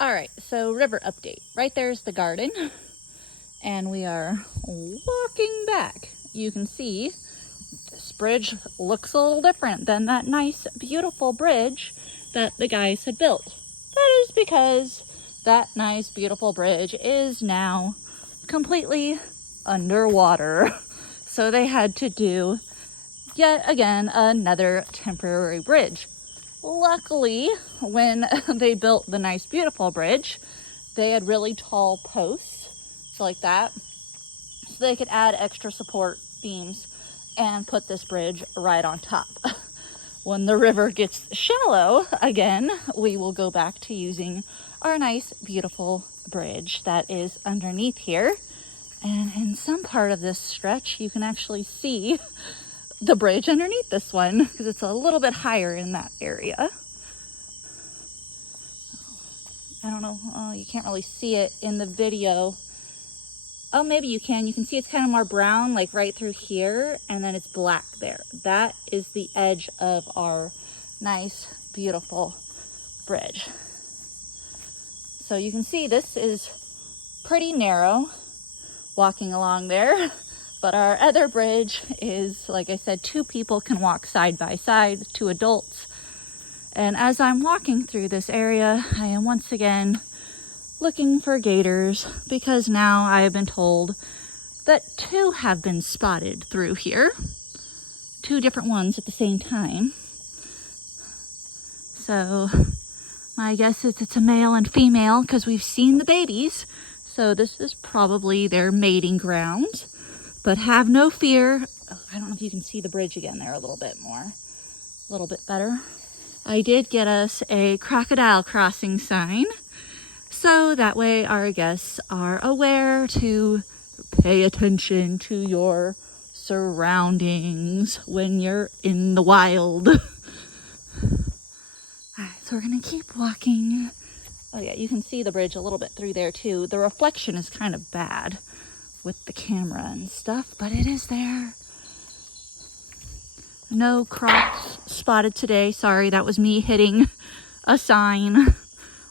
All right, so river update. Right there's the garden, and we are walking back. You can see this bridge looks a little different than that nice, beautiful bridge that the guys had built. That is because that nice, beautiful bridge is now completely underwater. So they had to do, yet again, another temporary bridge. Luckily, when they built the nice, beautiful bridge, they had really tall posts, so like that, so they could add extra support beams and put this bridge right on top. When the river gets shallow again, we will go back to using our nice, beautiful bridge that is underneath here. And in some part of this stretch, you can actually see the bridge underneath this one because it's a little bit higher in that area. I don't know, you can't really see it in the video. Oh, maybe you can. You can see it's kind of more brown, like right through here, and then it's black there. That is the edge of our nice, beautiful bridge. So you can see this is pretty narrow walking along there, but our other bridge is, like I said, 2 people can walk side by side, 2 adults. And as I'm walking through this area, I am once again looking for gators because now I have been told that 2 have been spotted through here. 2 different ones at the same time. So my guess is it's a male and female because we've seen the babies. So this is probably their mating grounds. But have no fear. Oh, I don't know if you can see the bridge again there a little bit more. A little bit better. I did get us a crocodile crossing sign. So that way our guests are aware to pay attention to your surroundings when you're in the wild. Alright, so we're gonna keep walking. Oh yeah, you can see the bridge a little bit through there too. The reflection is kind of bad with the camera and stuff, but it is there. No crocs spotted today. Sorry, that was me hitting a sign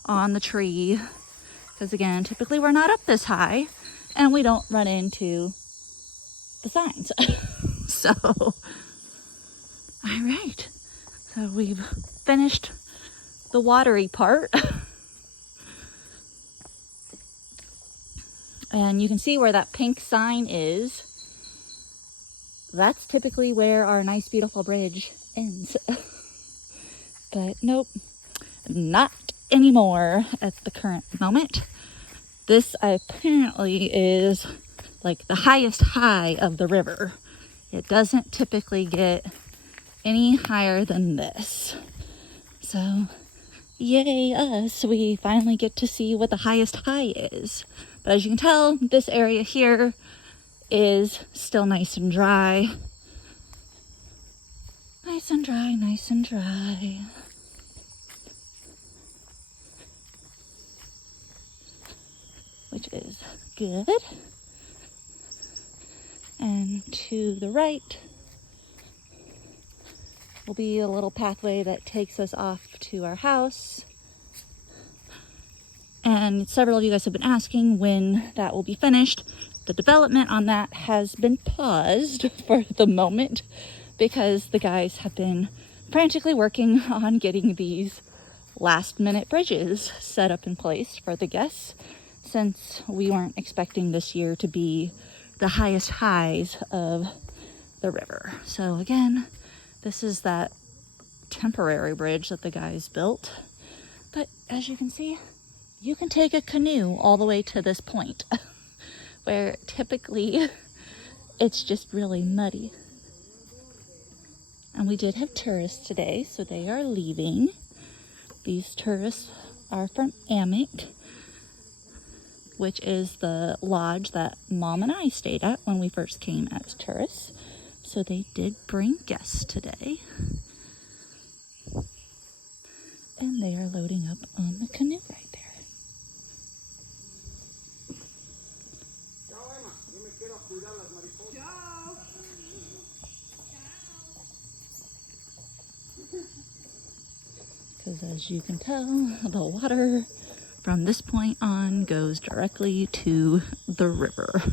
on the tree. Because again, typically we're not up this high and we don't run into the signs. So, all right. So we've finished the watery part. And you can see where that pink sign is. That's typically where our nice, beautiful bridge ends. But nope, not anymore at the current moment. This apparently is like the highest high of the river. It doesn't typically get any higher than this. So yay us, we finally get to see what the highest high is. But as you can tell, this area here is still nice and dry. Nice and dry, nice and dry. Which is good. And to the right will be a little pathway that takes us off to our house. And several of you guys have been asking when that will be finished. The development on that has been paused for the moment because the guys have been frantically working on getting these last minute bridges set up in place for the guests, since we weren't expecting this year to be the highest highs of the river. So again, this is that temporary bridge that the guys built. But as you can see, you can take a canoe all the way to this point where typically it's just really muddy. And we did have tourists today, so they are leaving. These tourists are from Amick, which is the lodge that Mom and I stayed at when we first came as tourists. So they did bring guests today. And they are loading up on the canoe right there. Because as you can tell, the water from this point on goes directly to the river.